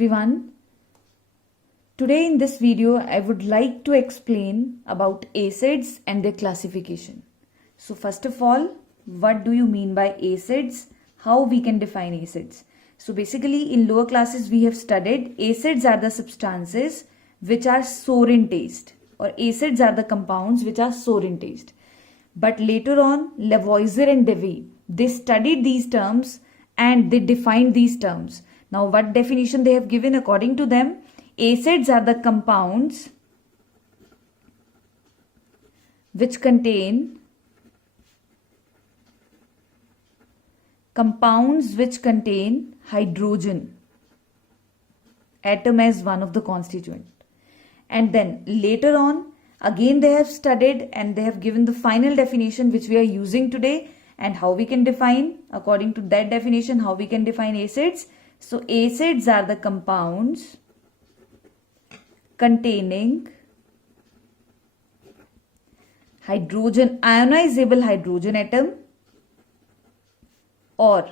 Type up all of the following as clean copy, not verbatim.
everyone. Today in this video I would like to explain about acids and their classification. So first of all, what do you mean by acids? How we can define acids? So basically in lower classes we have studied acids are the substances which are sour in taste, or acids are the compounds which are sour in taste. But later on Lavoisier and Debye, they studied these terms and they defined these terms. Now what definition they have given? According to them, acids are the compounds which contain hydrogen atom as one of the constituent. And then later on again they have studied and they have given the final definition which we are using today, and how we can define, according to that definition, how we can define acids. So acids are the compounds containing ionizable hydrogen atom, or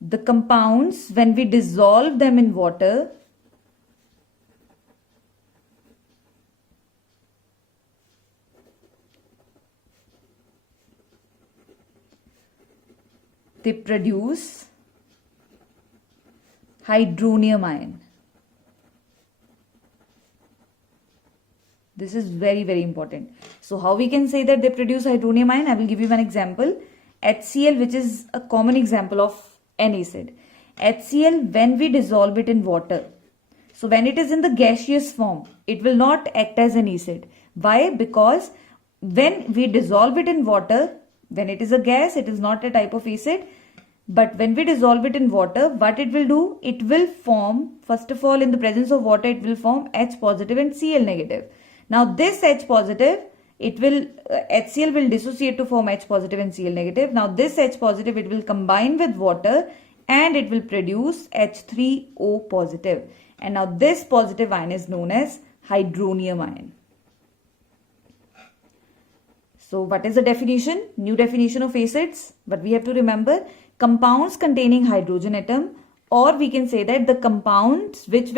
the compounds when we dissolve them in water they produce hydronium ion. This is very, very important. So how we can say that they produce hydronium ion? I will give you one example. HCl, which is a common example of an acid. HCl, when we dissolve it in water, so when it is in the gaseous form, it will not act as an acid. Why? Because when we dissolve it in water, when it is a gas, it is not a type of acid. But when we dissolve it in water, what it will do? It will form, first of all, in the presence of water, it will form H positive and Cl negative. Now this H positive, HCl will dissociate to form H positive and Cl negative. Now this H positive, it will combine with water and it will produce H3O positive. And now this positive ion is known as hydronium ion. So what is the definition? New definition of acids. But we have to remember, compounds containing hydrogen atom, or we can say that the compounds which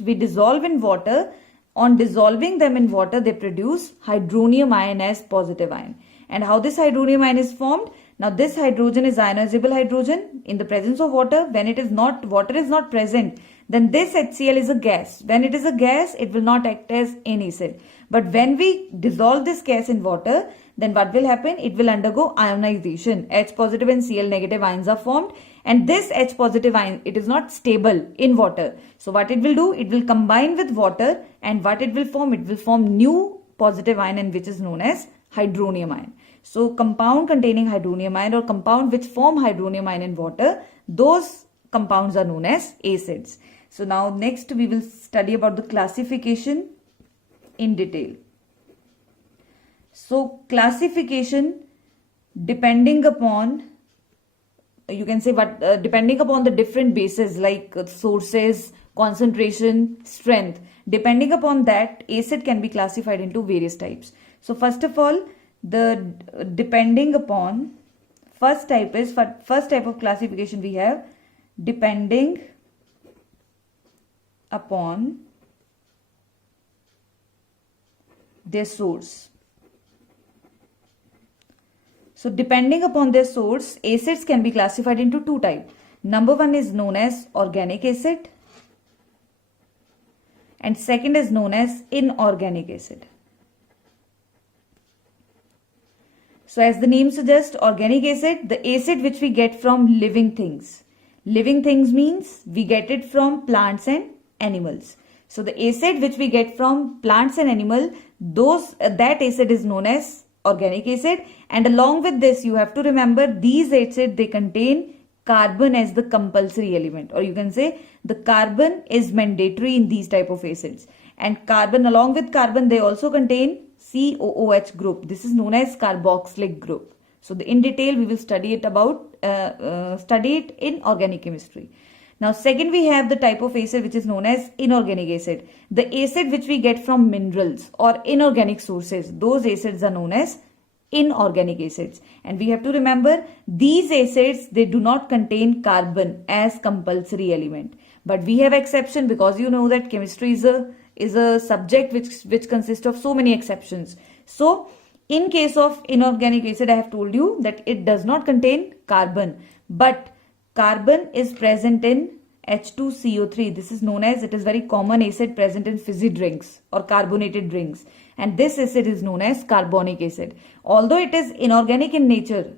we dissolve in water, on dissolving them in water, they produce hydronium ion as positive ion. And how this hydronium ion is formed? Now this hydrogen is ionizable hydrogen in the presence of water. When water is not present, then this HCl is a gas. When it is a gas, it will not act as an acid. But when we dissolve this gas in water, then what will happen? It will undergo ionization. H positive and Cl negative ions are formed. And this H positive ion, it is not stable in water. So what it will do? It will combine with water, and what it will form? It will form new positive ion, and which is known as hydronium ion. So compound containing hydronium ion, or compound which form hydronium ion in water, those compounds are known as acids. So now next we will study about the classification in detail. So classification, depending upon, you can say, depending upon the different bases like sources, concentration, strength, depending upon that, acid can be classified into various types. So first of all, depending upon, first type of classification we have depending upon their source. So depending upon their source, acids can be classified into two types. Number one is known as organic acid, and second is known as inorganic acid. So as the name suggests, organic acid, the acid which we get from living things. Living things means we get it from plants and animals. So the acid which we get from plants and animals, that acid is known as organic acid. And along with this, you have to remember, these acids, they contain carbon as the compulsory element, or you can say the carbon is mandatory in these type of acids. And carbon, along with carbon, they also contain COOH group. This is known as carboxylic group. So in detail we will study it in organic chemistry. Now second, we have the type of acid which is known as inorganic acid. The acid which we get from minerals or inorganic sources, those acids are known as inorganic acids. And we have to remember these acids, they do not contain carbon as compulsory element. But we have exception, because you know that chemistry is a subject which consists of so many exceptions. So in case of inorganic acid, I have told you that it does not contain carbon, but carbon is present in H2CO3. This is known as, it is very common acid present in fizzy drinks or carbonated drinks, and this acid is known as carbonic acid. Although it is inorganic in nature,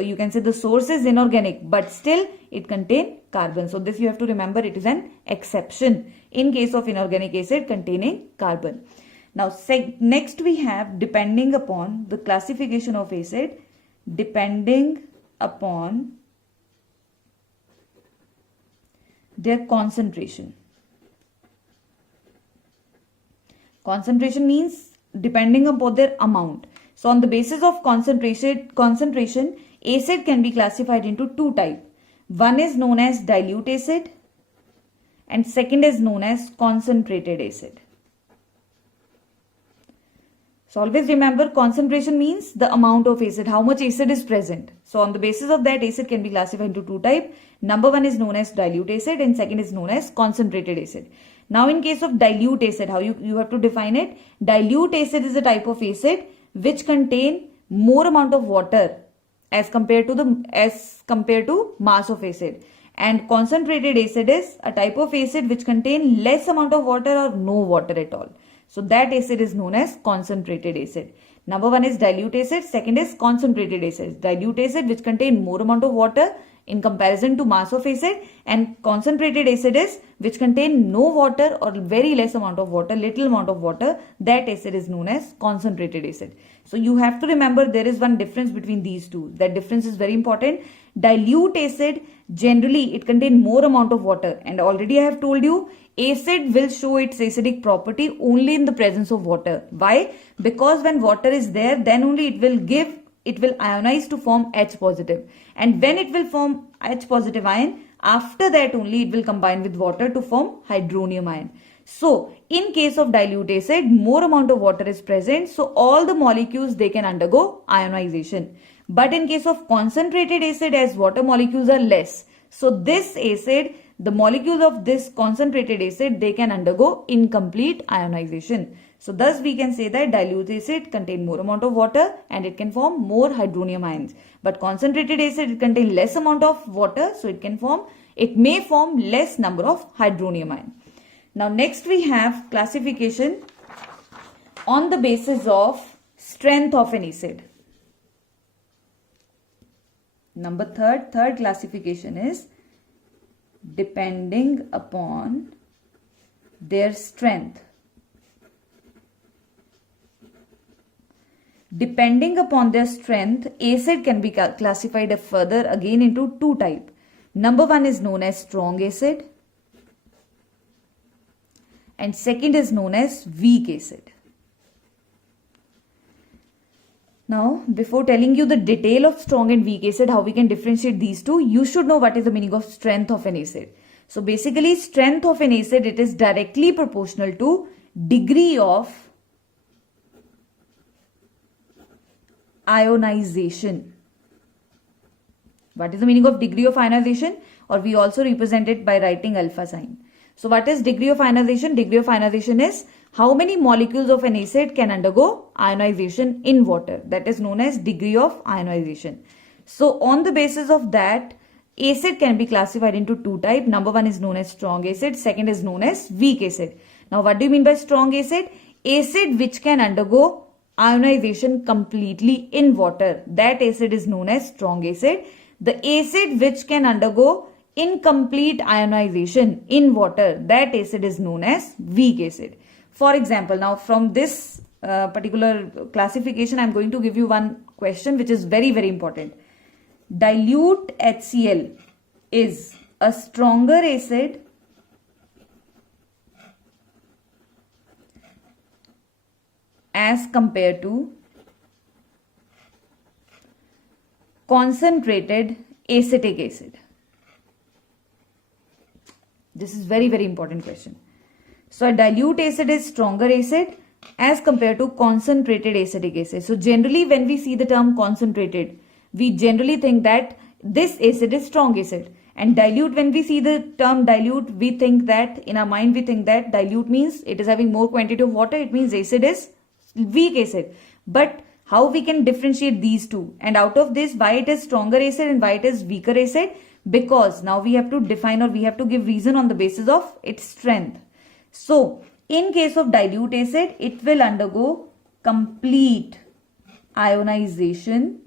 you can say the source is inorganic, but still it contains carbon. So this you have to remember, it is an exception in case of inorganic acid containing carbon. Now next we have, depending upon the classification of acid, depending upon their concentration. Concentration means depending upon their amount. So on the basis of concentration, acid can be classified into two types. One is known as dilute acid and second is known as concentrated acid. So always remember, concentration means the amount of acid, how much acid is present. So on the basis of that, acid can be classified into two types. Number one is known as dilute acid and second is known as concentrated acid. Now in case of dilute acid, how you have to define it? Dilute acid is a type of acid which contain more amount of water as compared to mass of acid. And concentrated acid is a type of acid which contain less amount of water or no water at all. So that acid is known as concentrated acid. Number one is dilute acid, second is concentrated acid. Dilute acid which contain more amount of water in comparison to mass of acid, and concentrated acid is which contain no water or very less amount of water, little amount of water. That acid is known as concentrated acid. So you have to remember there is one difference between these two. That difference is very important. Dilute acid, generally it contains more amount of water, and already I have told you acid will show its acidic property only in the presence of water. Why? Because when water is there, then only it will ionize to form H positive, and when it will form H positive ion, after that only it will combine with water to form hydronium ion. So in case of dilute acid, more amount of water is present, so all the molecules, they can undergo ionization. But in case of concentrated acid, as water molecules are less, so this acid, the molecules of this concentrated acid, they can undergo incomplete ionization. So thus we can say that dilute acid contain more amount of water and it can form more hydronium ions. But concentrated acid, it contain less amount of water, so it may form less number of hydronium ion. Now next we have classification on the basis of strength of an acid. Number third classification is depending upon their strength. Depending upon their strength, acid can be classified further again into two types. Number one is known as strong acid and second is known as weak acid. Now, before telling you the detail of strong and weak acid, how we can differentiate these two, you should know what is the meaning of strength of an acid. So basically, strength of an acid, it is directly proportional to degree of ionization. What is the meaning of degree of ionization? Or we also represent it by writing alpha sign. So what is degree of ionization? Degree of ionization is how many molecules of an acid can undergo ionization in water. That is known as degree of ionization. So on the basis of that, acid can be classified into two types. Number one is known as strong acid. Second is known as weak acid. Now what do you mean by strong acid? Acid which can undergo ionization completely in water. That acid is known as strong acid. The acid which can undergo incomplete ionization in water, that acid is known as weak acid. For example, now from this particular classification, I am going to give you one question which is very, very important. Dilute HCl is a stronger acid as compared to concentrated acetic acid. This is very, very important question. So a dilute acid is stronger acid, as compared to concentrated acetic acid. So generally when we see the term concentrated, we generally think that this acid is strong acid. And dilute, when we see the term dilute, we think that, in our mind we think that dilute means it is having more quantity of water, it means acid is weak acid. But how we can differentiate these two, and out of this why it is stronger acid and why it is weaker acid? Because now we have to define, or we have to give reason on the basis of its strength. So in case of dilute acid, it will undergo complete ionization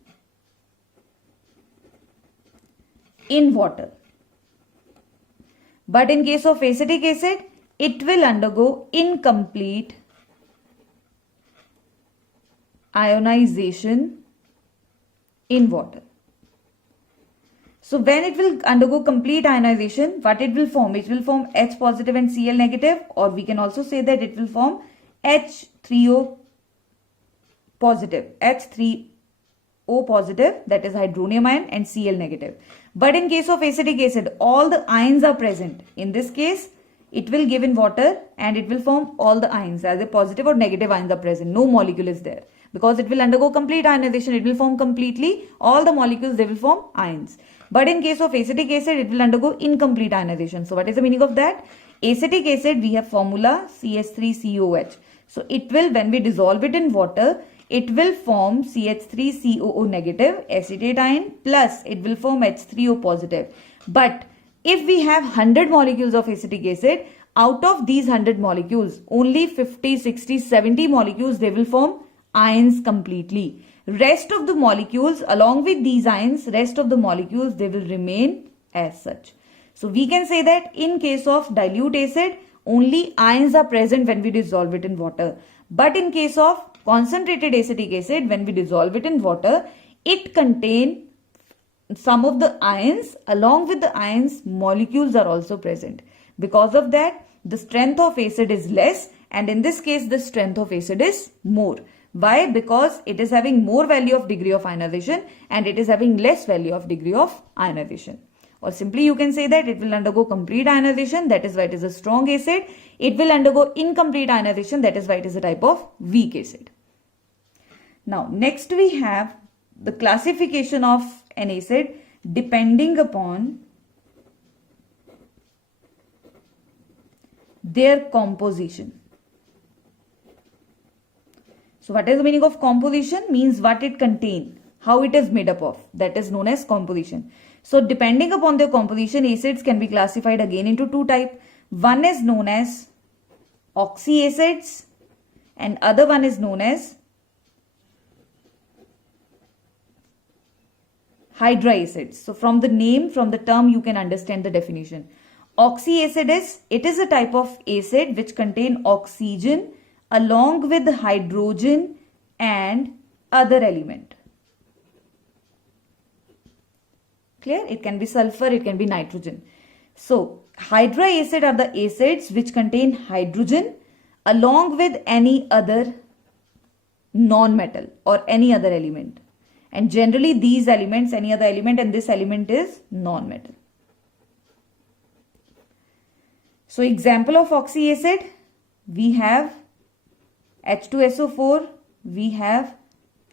in water. But in case of acetic acid, it will undergo incomplete ionization in water. So when it will undergo complete ionization, what it will form? It will form H positive and Cl negative, or we can also say that it will form H3O positive, H3O positive, that is hydronium ion, and Cl negative. But in case of acetic acid, all the ions are present. In this case, it will give in water and it will form all the ions, as a positive or negative ions are present. No molecule is there. Because it will undergo complete ionization, it will form completely all the molecules, they will form ions. But in case of acetic acid, it will undergo incomplete ionization. So what is the meaning of that? Acetic acid, we have formula CH3COH. So it will, when we dissolve it in water, it will form CH3COO negative acetate ion, plus it will form H3O positive. But if we have 100 molecules of acetic acid, out of these 100 molecules, only 50, 60, 70 molecules, they will form ions completely. Rest of the molecules, along with these ions, rest of the molecules, they will remain as such. So we can say that in case of dilute acid, only ions are present when we dissolve it in water. But in case of concentrated acetic acid, when we dissolve it in water, it contains some of the ions. Along with the ions, molecules are also present. Because of that, the strength of acid is less, and in this case, the strength of acid is more. Why? Because it is having more value of degree of ionization and it is having less value of degree of ionization. Or simply you can say that it will undergo complete ionization, that is why it is a strong acid. It will undergo incomplete ionization, that is why it is a type of weak acid. Now next we have the classification of an acid depending upon their composition. So what is the meaning of composition? Means what it contains, how it is made up of. That is known as composition. So depending upon their composition, acids can be classified again into two types. One is known as oxyacids and other one is known as hydroacids. So from the name, from the term, you can understand the definition. Oxyacid is a type of acid which contain oxygen along with hydrogen and other element. Clear? It can be sulfur, it can be nitrogen. So hydroacid are the acids which contain hydrogen along with any other non-metal or any other element. And generally these elements, any other element, and this element is non-metal. So example of oxyacid, we have H2SO4, we have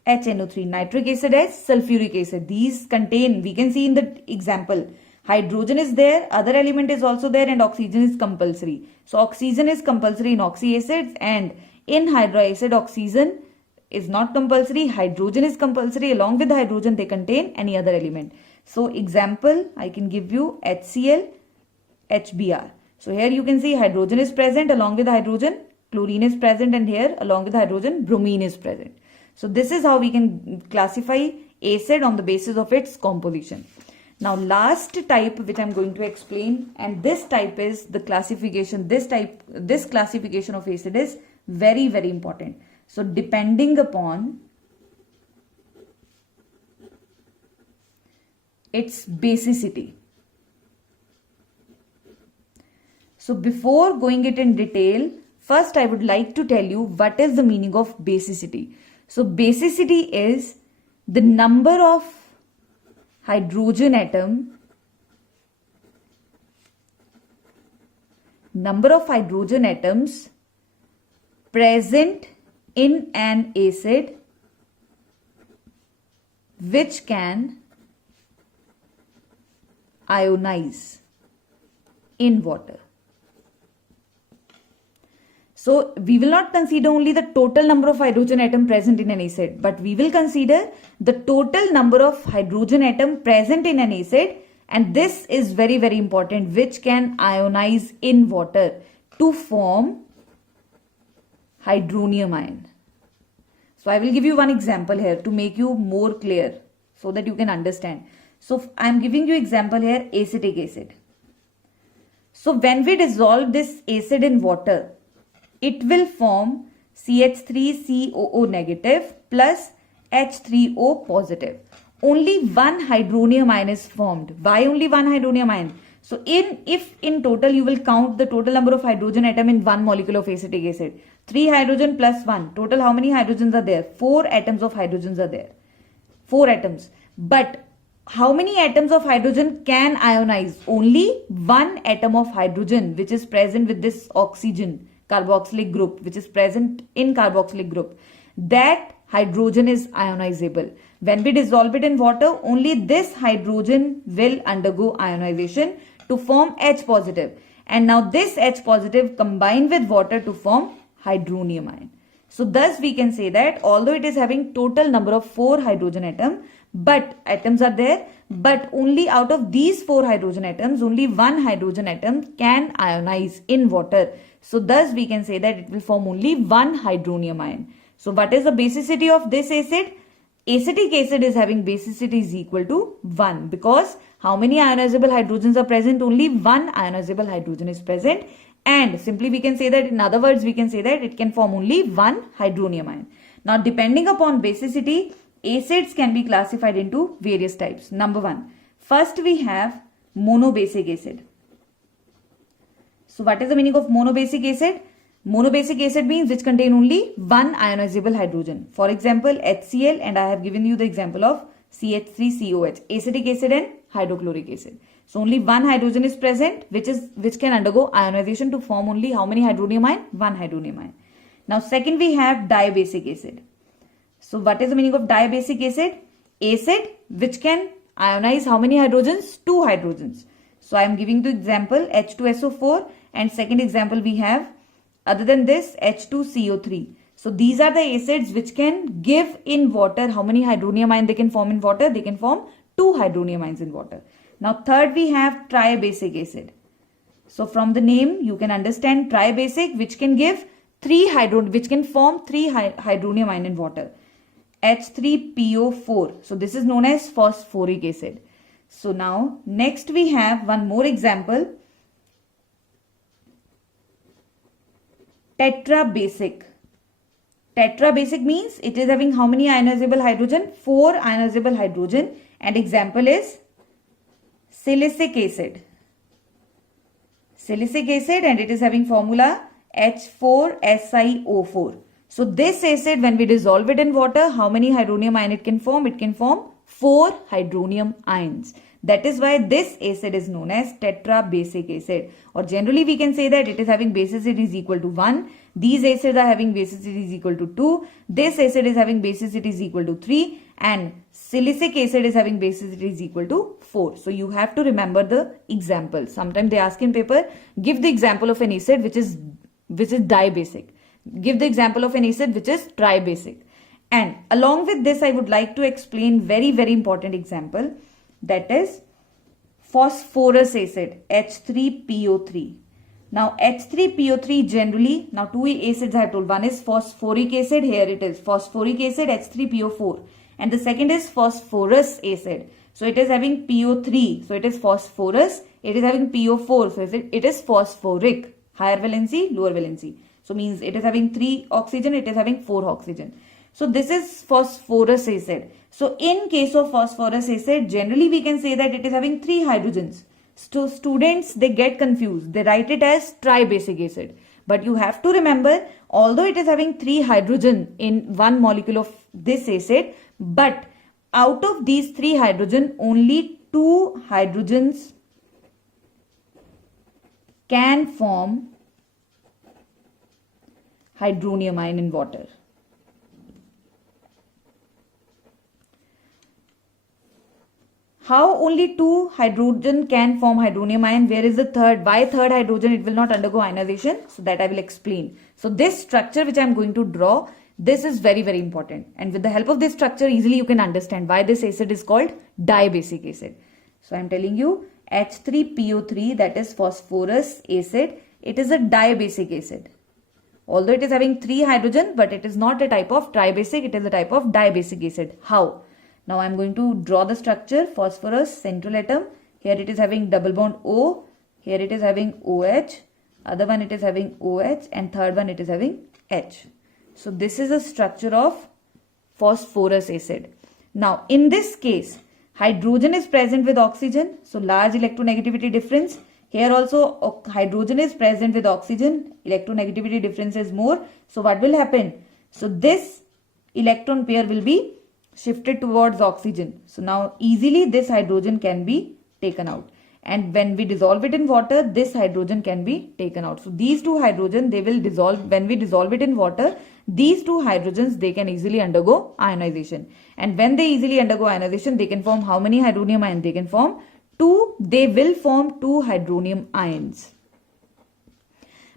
HNO3, nitric acid as sulfuric acid. These contain, we can see in the example, hydrogen is there, other element is also there, and oxygen is compulsory. So oxygen is compulsory in oxyacids, and in hydroacid oxygen is not compulsory, hydrogen is compulsory. Along with hydrogen they contain any other element. So example, I can give you HCl, HBr. So here you can see hydrogen is present, along with hydrogen chlorine is present, and here along with hydrogen bromine is present. So this is how we can classify acid on the basis of its composition. Now last type which I am going to explain, and this type is the classification, this classification of acid is very, very important. So depending upon its basicity. So before going it in detail, first I would like to tell you what is the meaning of basicity. So basicity is the number of hydrogen atoms present in an acid which can ionize in water. So we will not consider only the total number of hydrogen atom present in an acid, but we will consider the total number of hydrogen atom present in an acid, and this is very, very important, which can ionize in water to form hydronium ion. So I will give you one example here to make you more clear so that you can understand. So I am giving you example here, acetic acid. So when we dissolve this acid in water, it will form CH3COO negative plus H3O positive. Only one hydronium ion is formed. Why only one hydronium ion? So if in total you will count the total number of hydrogen atom in one molecule of acetic acid, 3 hydrogen plus 1, total how many hydrogens are there? 4 atoms of hydrogens are there. 4 atoms. But how many atoms of hydrogen can ionize? Only one atom of hydrogen which is present with this oxygen carboxylic group, which is present in carboxylic group. That hydrogen is ionizable. When we dissolve it in water, only this hydrogen will undergo ionization to form H positive. And now this H positive combined with water to form hydronium ion. So thus we can say that although it is having total number of 4 hydrogen atoms are there, but only out of these 4 hydrogen atoms, only one hydrogen atom can ionize in water. So thus we can say that it will form only one hydronium ion. So what is the basicity of this acid? Acetic acid is having basicity is equal to 1, because how many ionizable hydrogens are present? Only one ionizable hydrogen is present, and simply we can say that, in other words, we can say that it can form only one hydronium ion. Now depending upon basicity, acids can be classified into various types. Number 1, first we have monobasic acid. So what is the meaning of monobasic acid? Monobasic acid means which contain only one ionizable hydrogen. For example, HCl, and I have given you the example of CH3COH, acetic acid and hydrochloric acid. So only one hydrogen is present which can undergo ionization to form only how many hydronium ion? One hydronium ion. Now second we have diabasic acid. So what is the meaning of diabasic acid? Acid which can ionize how many hydrogens? 2 hydrogens. So I am giving the example H2SO4, and second example we have, other than this, H2CO3. So these are the acids which can give in water how many hydronium ion they can form in water? They can form 2 hydronium ions in water. Now third we have triabasic acid. So from the name you can understand triabasic, which can give which can form 3 hydronium ion in water. H3PO4. So this is known as phosphoric acid. So now next we have one more example, tetrabasic. Tetrabasic means it is having how many ionizable hydrogen? 4 ionizable hydrogen, and example is silicic acid. Silicic acid, and it is having formula H4SiO4. So this acid, when we dissolve it in water, how many hydronium ion it can form? It can form 4 hydronium ions. That is why this acid is known as tetrabasic acid, or generally we can say that it is having basicity is equal to 1. These acids are having basicity is equal to 2. This acid is having basicity is equal to 3, and silicic acid is having basicity is equal to 4. So you have to remember the example. Sometimes they ask in paper, give the example of an acid which is diabasic. Give the example of an acid which is tribasic. And along with this, I would like to explain very, very important example, that is phosphorus acid, H3PO3. Now H3PO3 generally, now 2 acids I have told. One is phosphoric acid, here it is phosphoric acid H3PO4, and the second is phosphorus acid. So it is having PO3, so it is phosphorus. It is having PO4, so it is phosphoric, higher valency, lower valency. So means it is having 3 oxygen, it is having 4 oxygen. So this is phosphorus acid. So in case of phosphorus acid, generally we can say that it is having 3 hydrogens. So students, they get confused. They write it as tribasic acid. But you have to remember, although it is having 3 hydrogen in one molecule of this acid, but out of these 3 hydrogen, only 2 hydrogens can form hydronium ion in water. How only two hydrogen can form hydronium ion? Where is the third? Why third hydrogen? It will not undergo ionization. So that I will explain. So this structure which I am going to draw, this is very, very important. And with the help of this structure, easily you can understand why this acid is called dibasic acid. So I am telling you H3PO3, that is phosphorus acid. It is a dibasic acid. Although it is having 3 hydrogen, but it is not a type of tribasic. It is a type of dibasic acid. How? Now I am going to draw the structure. Phosphorus central atom. Here it is having double bond O. Here it is having OH. Other one it is having OH. And third one it is having H. So this is a structure of phosphorus acid. Now in this case, hydrogen is present with oxygen. So large electronegativity difference. Here also hydrogen is present with oxygen. Electronegativity difference is more. So what will happen? So this electron pair will be shifted towards oxygen. So now easily this hydrogen can be taken out. And when we dissolve it in water, this hydrogen can be taken out. So these two hydrogen, they will dissolve. When we dissolve it in water, these two hydrogens, they can easily undergo ionization. And when they easily undergo ionization, they can form how many hydronium ions? They can form 2. They will form 2 hydronium ions.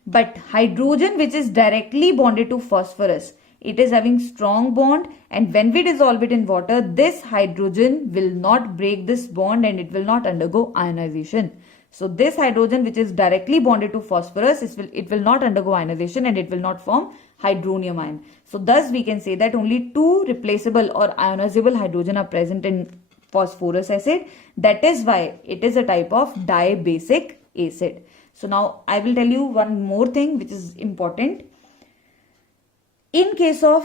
But hydrogen which is directly bonded to phosphorus, it is having strong bond, and when we dissolve it in water, this hydrogen will not break this bond and it will not undergo ionization. So this hydrogen which is directly bonded to phosphorus, it will not undergo ionization and it will not form hydronium ion. So thus we can say that only 2 replaceable or ionizable hydrogen are present in phosphorus acid. That is why it is a type of dibasic acid. So now I will tell you one more thing which is important. In case of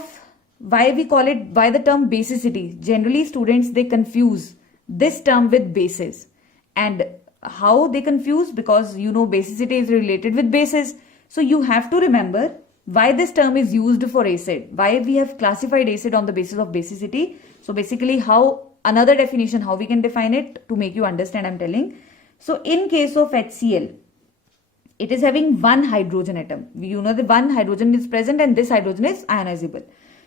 why the term basicity, generally students, they confuse this term with bases. And how they confuse? Because you know basicity is related with bases. So you have to remember why this term is used for acid. Why we have classified acid on the basis of basicity. So basically another definition, how we can define it to make you understand, I'm telling. So in case of HCl, it is having 1 hydrogen atom. You know the 1 hydrogen is present and this hydrogen is ionizable.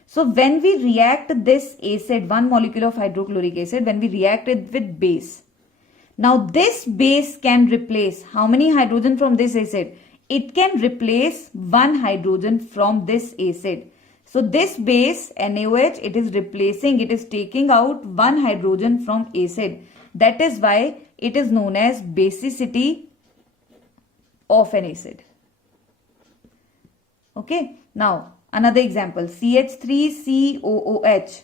So when we react this acid, 1 molecule of hydrochloric acid, when we react it with base. Now this base can replace how many hydrogen from this acid? It can replace 1 hydrogen from this acid. So this base NaOH, it is taking out 1 hydrogen from acid. That is why it is known as basicity of an acid. Okay. Now another example, CH3COOH.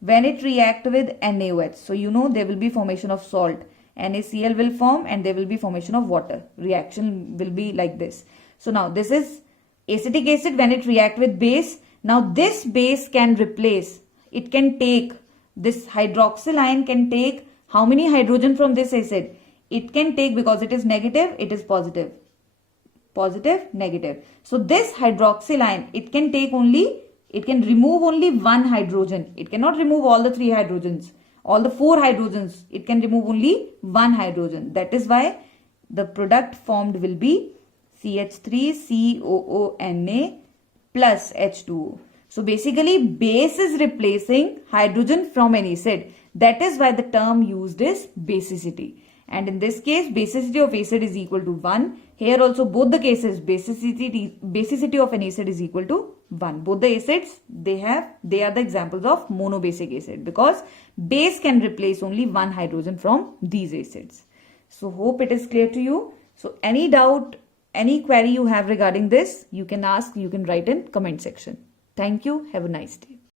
When it react with NaOH, so you know there will be formation of salt. NaCl will form and there will be formation of water. Reaction will be like this. So now this is acetic acid when it react with base. Now this base can replace, it can take, this hydroxyl ion can take how many hydrogen from this acid? It can take, because it is negative, it is positive. Positive, negative. So this hydroxyl ion, it can remove only 1 hydrogen. It cannot remove all the 3 hydrogens. All the 4 hydrogens, it can remove only 1 hydrogen. That is why the product formed will be CH3COONA plus H2O. So basically base is replacing hydrogen from an acid. That is why the term used is basicity. And in this case, basicity of acid is equal to 1. Here also both the cases, basicity of an acid is equal to 1. Both the acids, they are the examples of monobasic acid, because base can replace only 1 hydrogen from these acids. So hope it is clear to you. So any doubt, any query you have regarding this, you can ask, you can write in comment section. Thank you. Have a nice day.